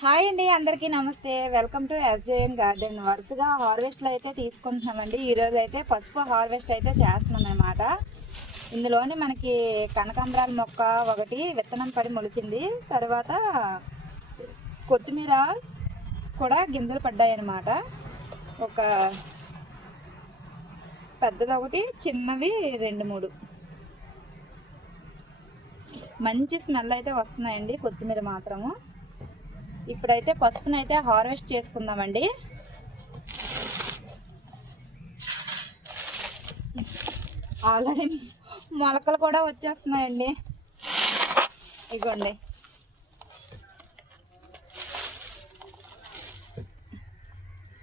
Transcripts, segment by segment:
Hi అండి అందరికీ నమస్తే. Welcome to SJN garden. వరుసగా హార్వెస్ట్లు అయితే తీసుకుంటున్నామండి. ఈరోజు అయితే పసుపు హార్వెస్ట్ అయితే చేస్తున్నాం అనమాట ఇందులోనే మనకి కనకాంబరాల మొక్క ఒకటి విత్తనం పడి మొలిచింది. తర్వాత కొత్తిమీర కూడా గింజలు పడ్డాయి అన్నమాట. ఒక పెద్దది ఒకటి చిన్నవి రెండు మూడు. మంచి స్మెల్ అయితే వస్తున్నాయండి కొత్తిమీర మాత్రము. ఇప్పుడైతే పసుపునైతే హార్వెస్ట్ చేసుకుందామండి. ఆల్రెడీ మొలకలు కూడా వచ్చేస్తున్నాయండి. ఇగోండి.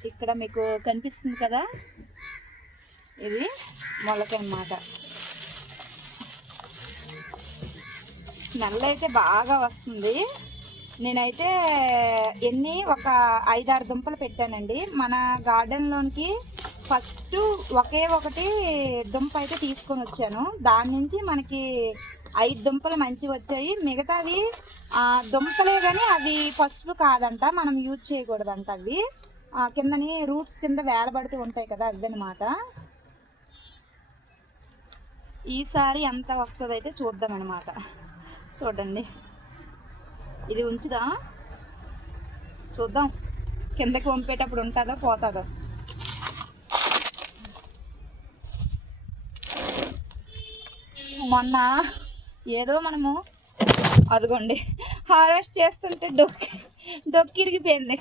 ఇక్కడ మీకు కనిపిస్తుంది కదా? ఇది మొలక అన్నమాట నల్ల అయితే బాగా వస్తుంది. నేనైతే ఎన్ని ఒక ఐదారు దుంపలు పెట్టానండి. మన గార్డెన్లోనికి ఫస్ట్ ఒకే ఒకటి దుంప అయితే తీసుకొని వచ్చాను. దాని నుంచి మనకి ఐదు దుంపలు మంచి వచ్చాయి. మిగతావి దుంపలే కానీ అవి పసుపు కాదంట. మనం యూజ్ చేయకూడదంట అవి. కిందని రూట్స్ కింద వేలబడుతూ ఉంటాయి కదా అవి అనమాట ఈసారి ఎంత వస్తుందో అయితే చూద్దాం అనమాట చూడండి. ఇది ఉంచుదా? చూద్దాం. కిందకి వంపేటప్పుడు ఉంటుందో పోతుందో? మొన్న ఏదో మనము అదిగోండి హార్వెస్ట్ చేస్తుంటే డొక్కి డొక్కి ఇరిగిపోయింది.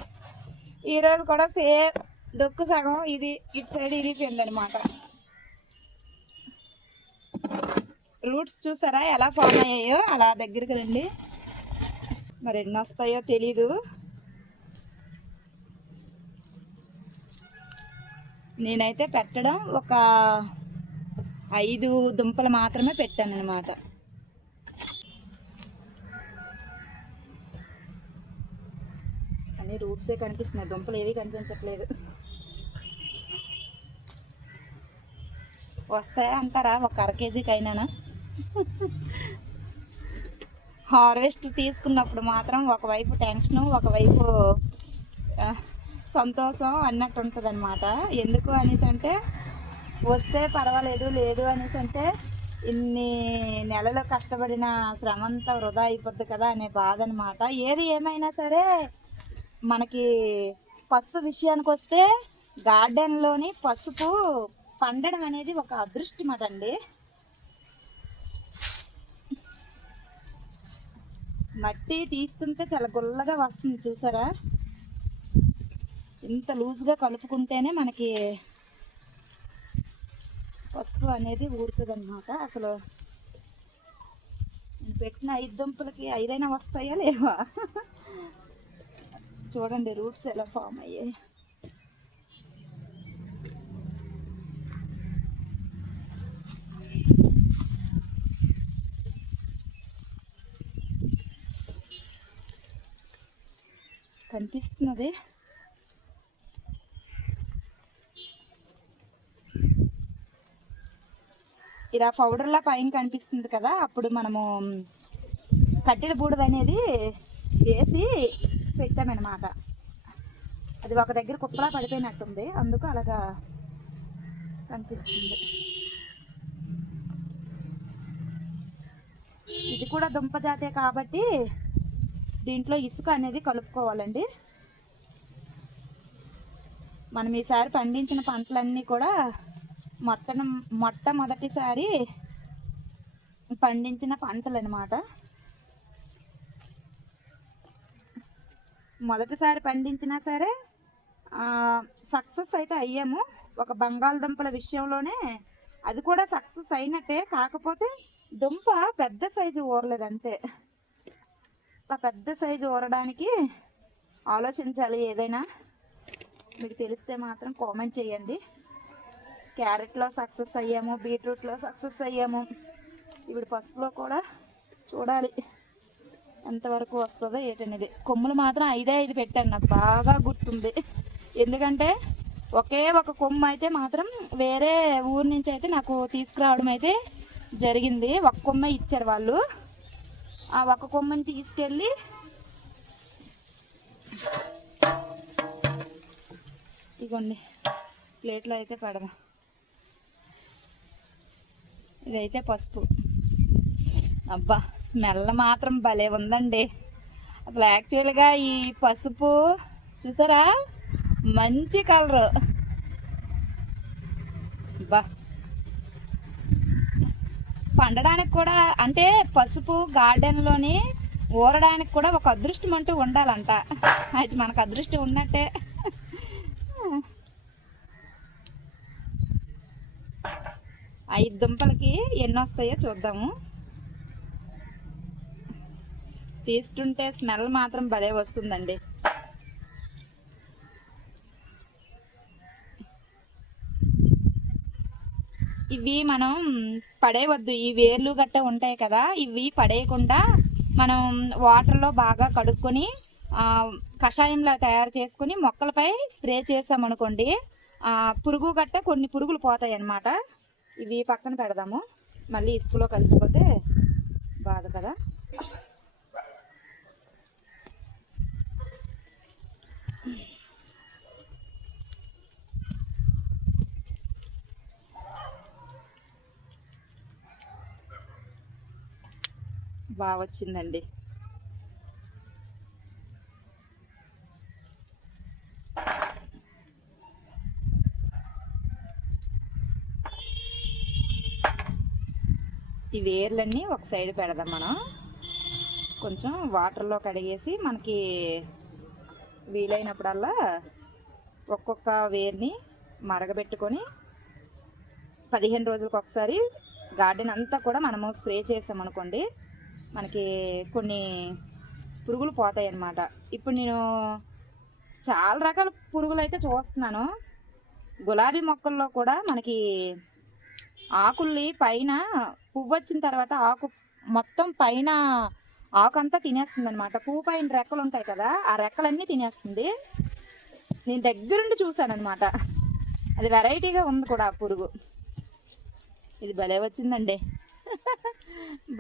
ఈరోజు కూడా సేమ్ డొక్కు సగం ఇది ఇటు సైడ్ ఇరిగిపోయింది అనమాట రూట్స్ చూసారా ఎలా ఫామ్ అయ్యాయో అలా దగ్గరికి రండి. మరి ఎన్ని వస్తాయో తెలీదు. నేనైతే పెట్టడం ఒక ఐదు దుంపలు మాత్రమే పెట్టాను అనమాట అన్ని రూట్సే కనిపిస్తున్నాయి. దుంపలు ఏవి కనిపించట్లేదు. వస్తాయా అంటారా? ఒక అర కేజీకి అయినానా హార్వెస్ట్ తీసుకున్నప్పుడు మాత్రం ఒకవైపు టెన్షన్ ఒకవైపు సంతోషం అన్నట్టు ఉంటుంది అనమాట ఎందుకు అనేసి అంటే వస్తే పర్వాలేదు లేదు అనేసి అంటే ఇన్ని నెలలు కష్టపడిన శ్రమ అంతా వృధా అయిపోద్ది కదా అనే బాధ అనమాట ఏది ఏమైనా సరే మనకి పసుపు విషయానికి వస్తే గార్డెన్లోని పసుపు పండడం అనేది ఒక అదృష్టం మట్టి తీస్తుంటే చాలా గుల్లగా వస్తుంది చూసారా? ఇంత లూజ్గా కలుపుకుంటేనే మనకి పసుపు అనేది ఊరుతుంది అనమాట అసలు పెట్టిన ఐదు దుంపలకి ఐదైనా వస్తాయా లేవా? చూడండి రూట్స్ ఎలా ఫామ్ అయ్యాయి. కనిపిస్తున్నది. ఇలా పౌడర్లా పైన కనిపిస్తుంది కదా అప్పుడు మనము కట్టెల బూడిద అనేది వేసి పెట్టామన్నమాట. అది ఒక దగ్గర కుప్పలా పడిపోయినట్టుంది అందుకు అలాగా కనిపిస్తుంది. ఇది కూడా దుంప జాతే కాబట్టి దీంట్లో ఇసుక అనేది కలుపుకోవాలండి. మనం ఈసారి పండించిన పంటలన్నీ కూడా మొత్తం మొట్టమొదటిసారి పండించిన పంటలు అనమాట మొదటిసారి పండించినా సరే సక్సెస్ అయితే అయ్యాము. ఒక బంగాళదుంపల విషయంలోనే అది కూడా సక్సెస్ అయినట్టే. కాకపోతే దుంప పెద్ద సైజు ఊరలేదు అంతే ఆ పెద్ద సైజు ఊరడానికి ఆలోచించాలి ఏదైనా. మీకు తెలిస్తే మాత్రం కామెంట్ చేయండి. క్యారెట్లో సక్సెస్ అయ్యాము బీట్రూట్లో సక్సెస్ అయ్యాము. ఇప్పుడు పసుపులో కూడా చూడాలి ఎంతవరకు వస్తుందో ఏటనేది. కొమ్ములు మాత్రం ఐదే ఐదు పెట్టాను నాకు బాగా గుర్తుంది. ఎందుకంటే ఒకే ఒక కొమ్ము అయితే మాత్రం వేరే ఊరు నుంచి అయితే నాకు తీసుకురావడం అయితే జరిగింది. ఒక కొమ్మే ఇచ్చారు వాళ్ళు. ఆ ఒక కొమ్మని తీసుకెళ్ళి ఇదిగోండి ప్లేట్లో అయితే పెడదాం. ఇదైతే పసుపు. అబ్బా స్మెల్ మాత్రం భలే ఉందండి. అసలు యాక్చువల్గా ఈ పసుపు చూసారా? మంచి కలరు. అబ్బా పండడానికి కూడా అంటే పసుపు గార్డెన్లోని ఊరడానికి కూడా ఒక అదృష్టం అంటూ ఉండాలంట. అయితే మనకు అదృష్టం ఉన్నట్టే. ఐదు దుంపలకి ఎన్ని వస్తాయో చూద్దాము. తీస్తుంటే స్మెల్ మాత్రం భలే వస్తుందండి. ఇవి మనం పడేయవద్దు. ఈ వేర్లు గట్ట ఉంటాయి కదా ఇవి పడేయకుండా మనం వాటర్లో బాగా కడుక్కొని కషాయంలా తయారు చేసుకుని మొక్కలపై స్ప్రే చేసామనుకోండి పురుగు గట్ట కొన్ని పురుగులు పోతాయి అన్నమాట. ఇవి పక్కన పెడదాము. మళ్ళీ ఇసుకలో కలిసిపోతే బాధ కదా. బాగా వచ్చిందండి. ఈ వేర్లన్నీ ఒక సైడ్ పెడదాం మనం. కొంచెం వాటర్లో కడిగేసి మనకి వీలైనప్పుడల్లా ఒక్కొక్క వేర్ని మరగబెట్టుకొని పదిహేను రోజులకు ఒకసారి గార్డెన్ అంతా కూడా మనము స్ప్రే చేసామనుకోండి మనకి కొన్ని పురుగులు పోతాయి అన్నమాట ఇప్పుడు నేను చాలా రకాల పురుగులు అయితే చూస్తున్నాను. గులాబీ మొక్కల్లో కూడా మనకి ఆకుల్ని పైన పువ్వు వచ్చిన తర్వాత ఆకు మొత్తం పైన ఆకు అంతా తినేస్తుంది అనమాట పువ్వు పైన రెక్కలు ఉంటాయి కదా ఆ రెక్కలన్నీ తినేస్తుంది. నేను దగ్గరుండి చూశాను అనమాట అది వెరైటీగా ఉంది కూడా ఆ పురుగు. ఇది భలే వచ్చిందండి.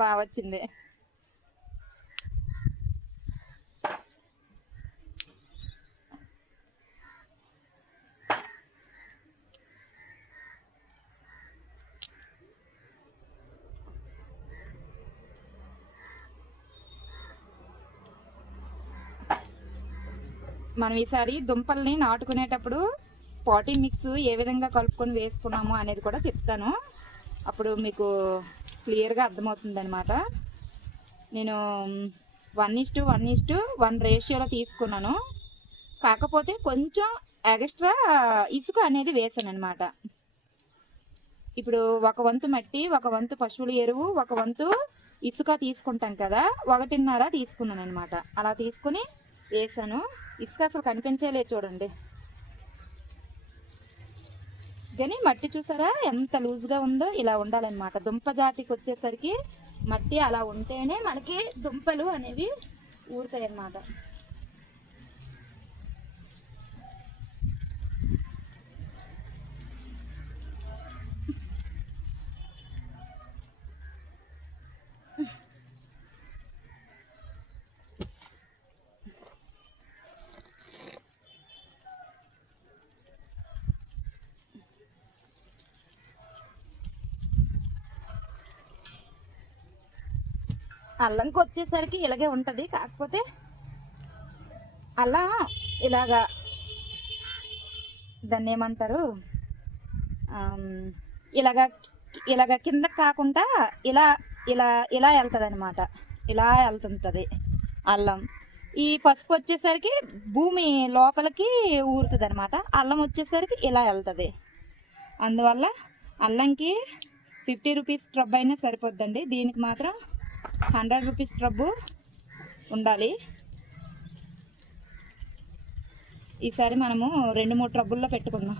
బాగా వచ్చింది. మనం ఈసారి దుంపల్ని నాటుకునేటప్పుడు పాటీ మిక్స్ ఏ విధంగా కలుపుకొని వేసుకున్నాము అనేది కూడా చెప్తాను. అప్పుడు మీకు క్లియర్గా అర్థమవుతుంది అనమాట నేను one is to one is to one రేషియోలో తీసుకున్నాను. కాకపోతే కొంచెం ఎక్స్ట్రా ఇసుక అనేది వేసాను అనమాట ఇప్పుడు ఒక వంతు మట్టి ఒక వంతు పశువుల ఎరువు ఒక వంతు ఇసుక తీసుకుంటాం కదా ఒకటిన్నర తీసుకున్నాను అనమాట అలా తీసుకుని వేసాను. ఇసుక అసలు కనిపించేలే చూడండి. కానీ మట్టి చూసారా? ఎంత లూజ్గా ఉందో ఇలా ఉండాలన్నమాట. దుంప జాతికి వచ్చేసరికి మట్టి అలా ఉంటేనే మనకి దుంపలు అనేవి ఊరుతాయి అన్నమాట అల్లంకి వచ్చేసరికి ఇలాగే ఉంటుంది. కాకపోతే అల్లం ఇలాగా దాన్ని ఏమంటారు? ఇలాగా ఇలాగ కింద కాకుండా ఇలా ఇలా ఇలా వెళ్తుంది అనమాట ఇలా వెళ్తుంటుంది అల్లం. ఈ పసుపు వచ్చేసరికి భూమి లోపలికి ఊరుతుంది అనమాట అల్లం వచ్చేసరికి ఇలా వెళ్తుంది. అందువల్ల అల్లంకి ఫిఫ్టీ రూపీస్ ట్రబ్ అయినా సరిపోద్దండి. దీనికి మాత్రం హండ్రెడ్ రూపీస్ ట్రబ్బు ఉండాలి. ఈసారి మనము రెండు మూడు ట్రబ్బుల్లో పెట్టుకుందాం.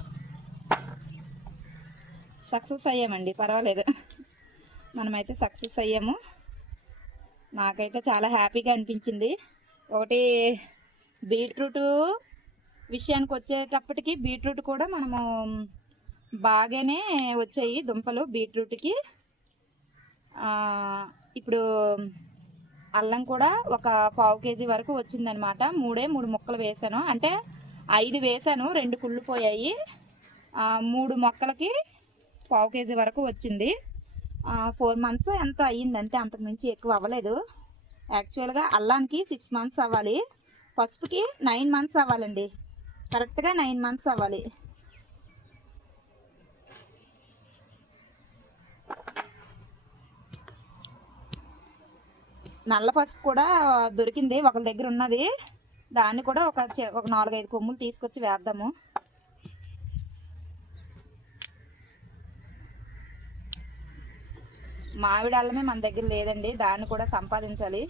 సక్సెస్ అయ్యామండి పర్వాలేదు. మనమైతే సక్సెస్ అయ్యాము. నాకైతే చాలా హ్యాపీగా అనిపించింది. ఒకటి బీట్రూట్ విషయానికి వచ్చేటప్పటికి బీట్రూట్ కూడా మనము బాగానే వచ్చాయి దుంపలు బీట్రూట్కి. ఇప్పుడు అల్లం కూడా ఒక పావు కేజీ వరకు వచ్చిందనమాట. మూడే మూడు ముక్కలు వేసాను. అంటే ఐదు వేసాను రెండు కుళ్ళిపోయాయి పోయాయి. మూడు మొక్కలకి పావు కేజీ వరకు వచ్చింది. ఫోర్ మంత్స్ ఎంత అయ్యింది? అంతే అంతకుమించి ఎక్కువ అవ్వలేదు. యాక్చువల్గా అల్లానికి సిక్స్ మంత్స్ అవ్వాలి. పసుపుకి నైన్ మంత్స్ అవ్వాలండి. కరెక్ట్గా నైన్ మంత్స్ అవ్వాలి. నల్ల పసుపు కూడా దొరికింది. ఒకరి దగ్గర ఉన్నది. దాన్ని కూడా ఒక చె- ఒక నాలుగైదు కొమ్ములు తీసుకొచ్చి వేద్దాము. మామిడి అల్లమే మన దగ్గర లేదండి. దాన్ని కూడా సంపాదించాలి.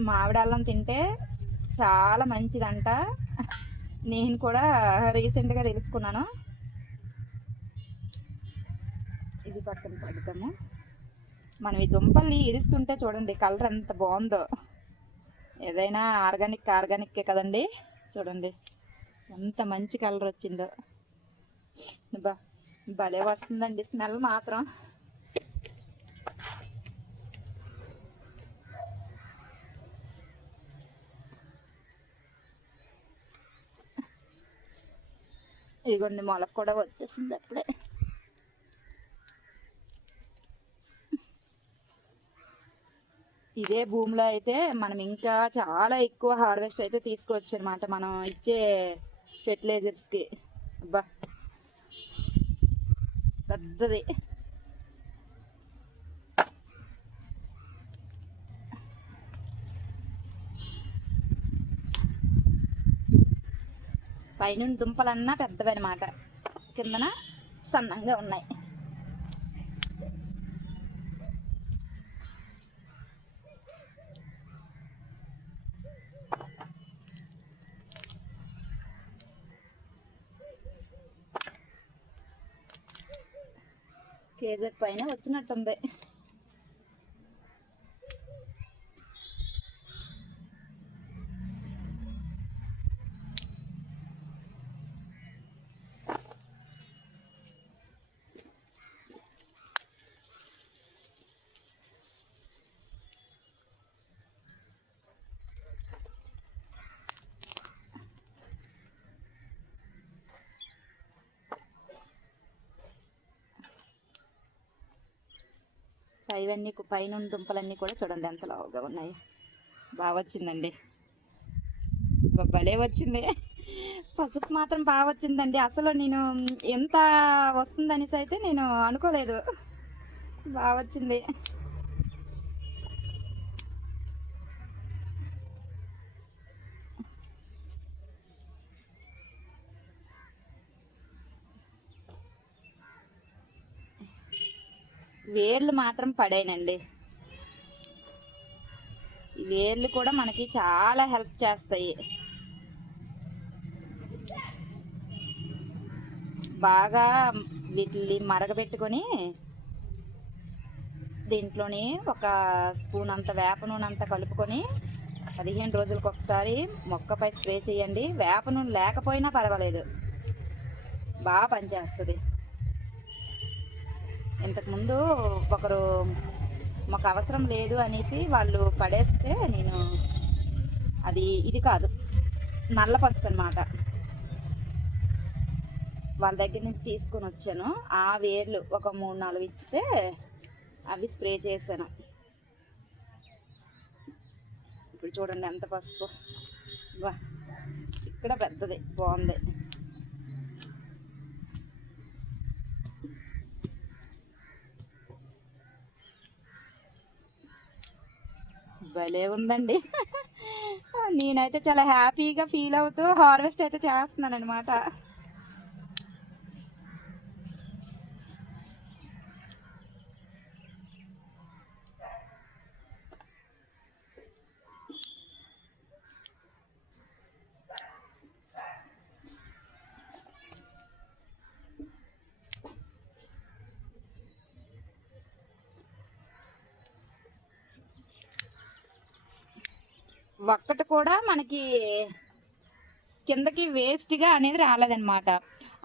మామిడి అల్లం తింటే చాలా మంచిదంట. నేను కూడా రీసెంట్గా తెలుసుకున్నాను. ఇది పక్కన పెడతాము. మనం ఈ దుంపల్ని ఇరుస్తుంటే చూడండి కలర్ ఎంత బాగుందో. ఏదైనా ఆర్గానిక్ ఆర్గానిక్కే కదండి. చూడండి ఎంత మంచి కలర్ వచ్చిందో. బా భలే వస్తుందండి స్మెల్ మాత్రం. ఇదిగోండి మొలక కూడా వచ్చేసింది అప్పుడే. ఇదే భూమిలో అయితే మనం ఇంకా చాలా ఎక్కువ హార్వెస్ట్ అయితే తీసుకోవచ్చు అనమాట మనం ఇచ్చే ఫెర్టిలైజర్స్కి అబ్బా. పెద్దది. పైన దుంపలన్నా పెద్దవి అనమాట కిందన సన్నంగా ఉన్నాయి. కేజీ పైన వచ్చినట్టుంది. ఇవన్నీ పైన దుంపలన్నీ కూడా చూడండి ఎంత లావుగా ఉన్నాయి. బాగా వచ్చిందండి. భలే వచ్చింది. పసుపు మాత్రం బాగా వచ్చిందండి. అసలు నేను ఎంత వస్తుందనేసి అయితే నేను అనుకోలేదు. బాగా వచ్చింది. వేర్లు మాత్రం పడేనండి. వేర్లు కూడా మనకి చాలా హెల్ప్ చేస్తాయి. బాగా వీటిని మరగబెట్టుకొని దీంట్లోని ఒక స్పూన్ అంత వేప నూనె అంతా కలుపుకొని పదిహేను రోజులకు ఒకసారి మొక్కపై స్ప్రే చేయండి. వేప నూనె లేకపోయినా పర్వాలేదు. బాగా పనిచేస్తుంది. ఇంతకుముందు ఒకరు మాకు అవసరం లేదు అనేసి వాళ్ళు పడేస్తే నేను అది ఇది కాదు. నల్ల పసుపు అనమాట వాళ్ళ దగ్గర నుంచి తీసుకొని వచ్చాను. ఆ వేర్లు ఒక మూడు నాలుగు ఇస్తే అవి స్ప్రే చేశాను. ఇప్పుడు చూడండి ఎంత పసుపు. వా ఇక్కడ పెద్దది బాగుంది. భలే ఉందండి. నేనైతే చాలా హ్యాపీగా ఫీల్ అవుతూ హార్వెస్ట్ అయితే చేస్తున్నాను అనమాట ఒక్కటి కూడా మనకి కిందకి వేస్ట్గా అనేది రాలేదన్నమాట.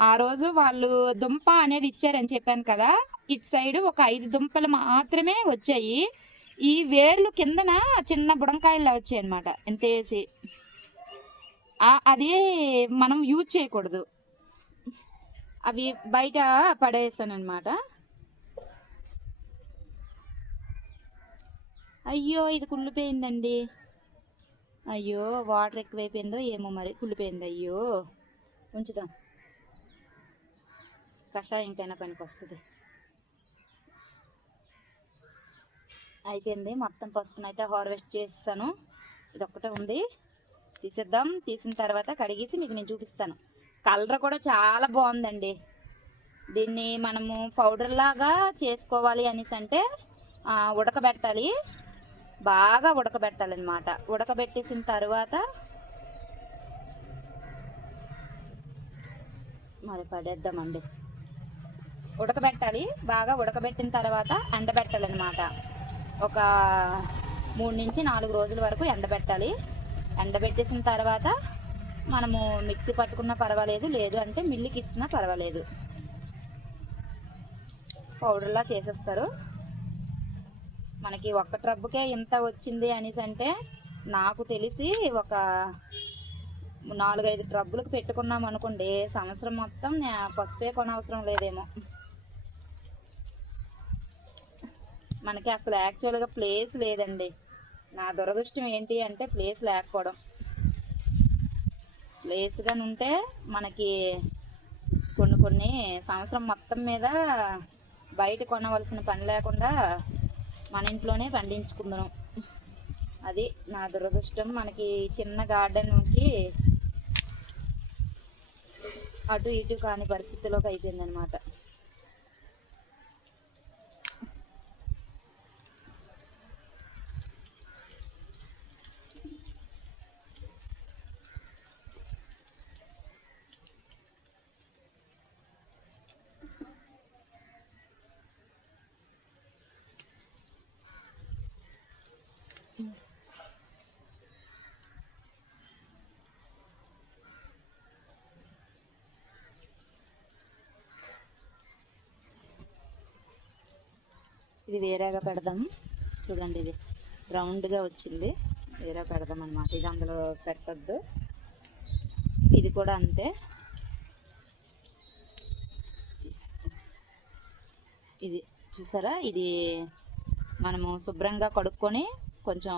ఆ రోజు వాళ్ళు దుంప అనేది ఇచ్చారని చెప్పాను కదా ఇటు సైడ్ ఒక ఐదు దుంపలు మాత్రమే వచ్చాయి. ఈ వేర్లు కిందన చిన్న బుడంకాయలు వచ్చాయి అనమాట ఎంత వేసి. మనం యూజ్ చేయకూడదు. అవి బయట పడేస్తాను అనమాట అయ్యో ఇది కుళ్ళిపోయిందండి. అయ్యో వాటర్ ఎక్కువైపోయిందో ఏమో మరి కుళ్ళిపోయింది. అయ్యో ఉంచుదాం. కషాయం ఇంకైనా పనికి వస్తుంది అయిపోయింది మొత్తం పసుపునైతే హార్వెస్ట్ చేస్తాను ఇది ఒక్కటే ఉంది. తీసేద్దాం తీసిన తర్వాత కడిగేసి మీకు నేను చూపిస్తాను. కలర్ కూడా చాలా బాగుందండి. దీన్ని మనము పౌడర్ లాగా చేసుకోవాలి అనేసి అంటే ఉడకబెట్టాలి. బాగా ఉడకబెట్టాలన్నమాట. ఉడకబెట్టేసిన తర్వాత మరి పడేద్దామండి. ఉడకబెట్టాలి. బాగా ఉడకబెట్టిన తర్వాత ఎండబెట్టాలన్నమాట. ఒక మూడు నుంచి నాలుగు రోజుల వరకు ఎండబెట్టాలి. ఎండబెట్టేసిన తర్వాత మనము మిక్సీ పట్టుకున్నా పర్వాలేదు. లేదు అంటే మిల్లికి ఇచ్చినా పర్వాలేదు. పౌడర్లా చేసేస్తారు. మనకి ఒక్క ట్రబ్బుకే ఇంత వచ్చింది అనేసి అంటే నాకు తెలిసి ఒక నాలుగైదు ట్రబ్బులకు పెట్టుకున్నాం అనుకోండి సంవత్సరం మొత్తం పసుపే కొనవసరం లేదేమో. మనకి అసలు యాక్చువల్గా ప్లేస్ లేదండి. నా దురదృష్టం ఏంటి అంటే ప్లేస్ లేకపోవడం. ప్లేస్గా ఉంటే మనకి కొన్ని కొన్ని సంవత్సరం మొత్తం మీద బయట కొనవలసిన పని లేకుండా మన ఇంట్లోనే పండించుకుందాం. అది నా దురదృష్టం. మనకి చిన్న గార్డెన్కి అటు ఇటు కాని పరిస్థితిలోకి అయిపోయిందనమాట ఇది వేరేగా పెడదాం. చూడండి ఇది రౌండ్గా వచ్చింది. వేరే పెడదాం అనమాట ఇది అందులో పెట్టద్దు. ఇది కూడా అంతే. ఇది చూసారా? ఇది మనము శుభ్రంగా కడుక్కొని కొంచెం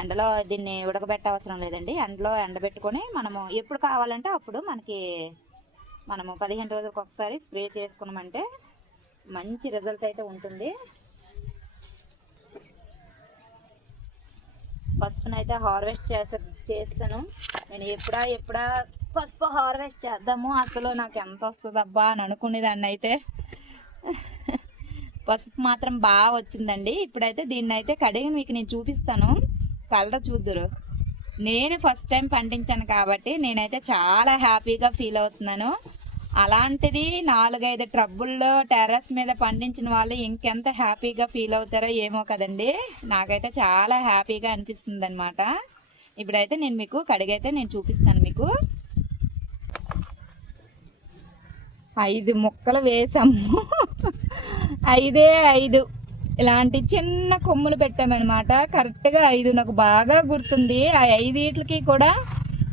ఎండలో దీన్ని ఉడకబెట్ట అవసరం లేదండి. ఎండలో ఎండబెట్టుకొని మనము ఎప్పుడు కావాలంటే అప్పుడు మనకి మనము పదిహేను రోజులకు ఒకసారి స్ప్రే చేసుకున్నామంటే మంచి రిజల్ట్ అయితే ఉంటుంది. పసుపునైతే హార్వెస్ట్ చేసే చేస్తాను నేను ఎప్పుడా ఎప్పుడా పసుపు హార్వెస్ట్ చేద్దాము. అసలు నాకు ఎంత వస్తుంది అబ్బా అని అనుకునేదాన్ని అయితే. పసుపు మాత్రం బాగా వచ్చిందండి. ఇప్పుడైతే దీన్ని అయితే కడిగి మీకు నేను చూపిస్తాను. కలర్ చూద్దురు. నేను ఫస్ట్ టైం పండించాను కాబట్టి నేనైతే చాలా హ్యాపీగా ఫీల్ అవుతున్నాను. అలాంటిది నాలుగైదు ట్రబ్బుల్లో టెర్రస్ మీద పండించిన వాళ్ళు ఇంకెంత హ్యాపీగా ఫీల్ అవుతారో ఏమో కదండి. నాకైతే చాలా హ్యాపీగా అనిపిస్తుంది అనమాట ఇప్పుడైతే నేను మీకు కడిగైతే నేను చూపిస్తాను మీకు. ఐదు ముక్కలు వేసాము. ఐదే ఐదు. ఇలాంటి చిన్న కొమ్ములు పెట్టామన్నమాట. కరెక్ట్గా ఐదు నాకు బాగా గుర్తుంది. ఆ ఐదిట్లకి కూడా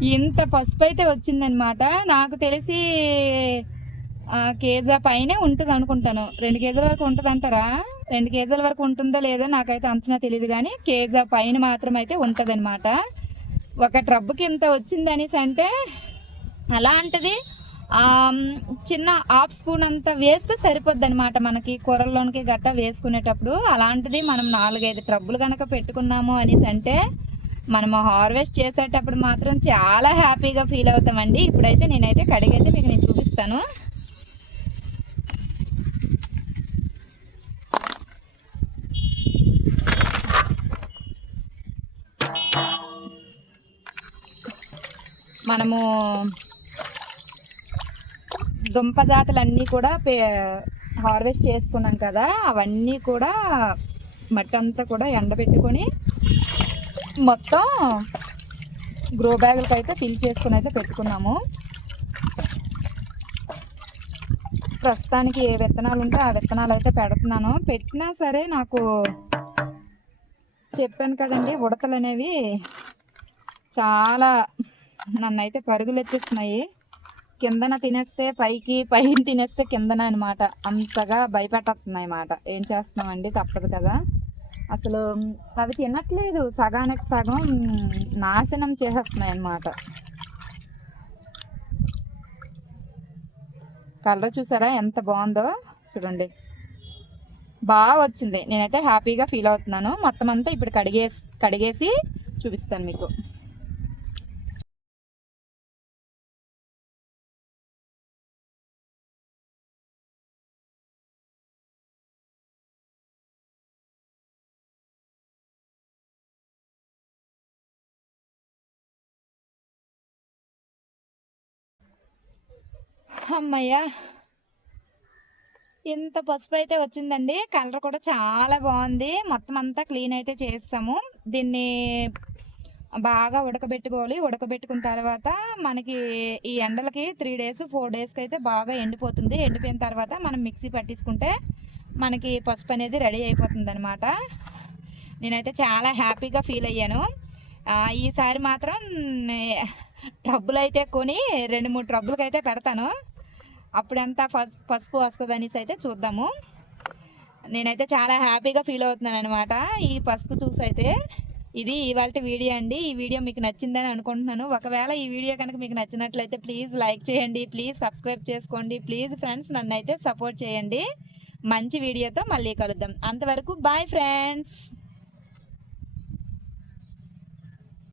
ఇంత పసుపు అయితే వచ్చిందనమాట నాకు తెలిసి కేజా పైనే ఉంటుంది అనుకుంటాను. రెండు కేజీల వరకు ఉంటుంది అంటారా రెండు కేజీల వరకు ఉంటుందో లేదో నాకైతే అంచనా తెలియదు కానీ కేజా పైన మాత్రం అయితే ఉంటుంది ఒక ట్రబ్బుకి ఇంత వచ్చింది అనేసి అంటే అలాంటిది చిన్న హాఫ్ స్పూన్ అంత వేస్తే సరిపోద్ది అనమాట మనకి కూరల్లోనికి గట్ట వేసుకునేటప్పుడు అలాంటిది మనం నాలుగైదు ట్రబ్బులు కనుక పెట్టుకున్నాము అనేసి అంటే మనము హార్వెస్ట్ చేసేటప్పుడు మాత్రం చాలా హ్యాపీగా ఫీల్ అవుతామండి. ఇప్పుడైతే నేనైతే కడిగైతే మీకు నేను చూపిస్తాను. మనము దుంప జాతులన్నీ కూడా హార్వెస్ట్ చేసుకున్నాం కదా అవన్నీ కూడా మట్టి అంతా కూడా ఎండబెట్టుకొని మొత్తం గ్రో బ్యాగులకి అయితే ఫిల్ చేసుకుని అయితే పెట్టుకున్నాము. ప్రస్తుతానికి ఏ విత్తనాలు ఉంటే ఆ విత్తనాలు అయితే పెడుతున్నాను. పెట్టినా సరే నాకు చెప్పాను కదండి ఉడతలు అనేవి చాలా నన్ను అయితే పరుగులు వచ్చేస్తున్నాయి కిందన తినేస్తే పైకి పైన తినేస్తే కిందన అనమాట అంతగా భయపెట్టేస్తున్నాయి అన్నమాట ఏం చేస్తున్నామండి? తప్పదు కదా. అసలు అవి తినట్లేదు. సగానికి సగం నాశనం చేసేస్తున్నాయి అన్నమాట కలర్ చూసారా? ఎంత బాగుందో? చూడండి. బాగా వచ్చింది. నేనైతే హ్యాపీగా ఫీల్ అవుతున్నాను. మొత్తం అంతా ఇప్పుడు కడిగేసి కడిగేసి చూపిస్తాను మీకు. అమ్మయ్యా. ఇంత పసుపు అయితే వచ్చిందండి. కలర్ కూడా చాలా బాగుంది. మొత్తం అంతా క్లీన్ అయితే చేస్తాము. దీన్ని బాగా ఉడకబెట్టుకోవాలి. ఉడకబెట్టుకున్న తర్వాత మనకి ఈ ఎండలకి త్రీ డేస్ ఫోర్ డేస్కి అయితే బాగా ఎండిపోతుంది. ఎండిపోయిన తర్వాత మనం మిక్సీ పట్టించుకుంటే మనకి పసుపు అనేది రెడీ అయిపోతుంది అనమాట నేనైతే చాలా హ్యాపీగా ఫీల్ అయ్యాను. ఈసారి మాత్రం ట్రబ్బులు అయితే కొని రెండు మూడు ట్రబ్బులకి అయితే పెడతాను. అప్పుడంతా పసుపు వస్తుంది అనేసి అయితే చూద్దాము. నేనైతే చాలా హ్యాపీగా ఫీల్ అవుతున్నాను అనమాట ఈ పసుపు చూసి అయితే ఇది ఇవాళ వీడియో అండి. ఈ వీడియో మీకు నచ్చిందని అనుకుంటున్నాను. ఒకవేళ ఈ వీడియో కనుక మీకు నచ్చినట్లయితే ప్లీజ్ లైక్ చేయండి. ప్లీజ్ సబ్స్క్రైబ్ చేసుకోండి. ప్లీజ్ ఫ్రెండ్స్ నన్ను అయితే సపోర్ట్ చేయండి. మంచి వీడియోతో మళ్ళీ కలుద్దాం. అంతవరకు బాయ్ ఫ్రెండ్స్.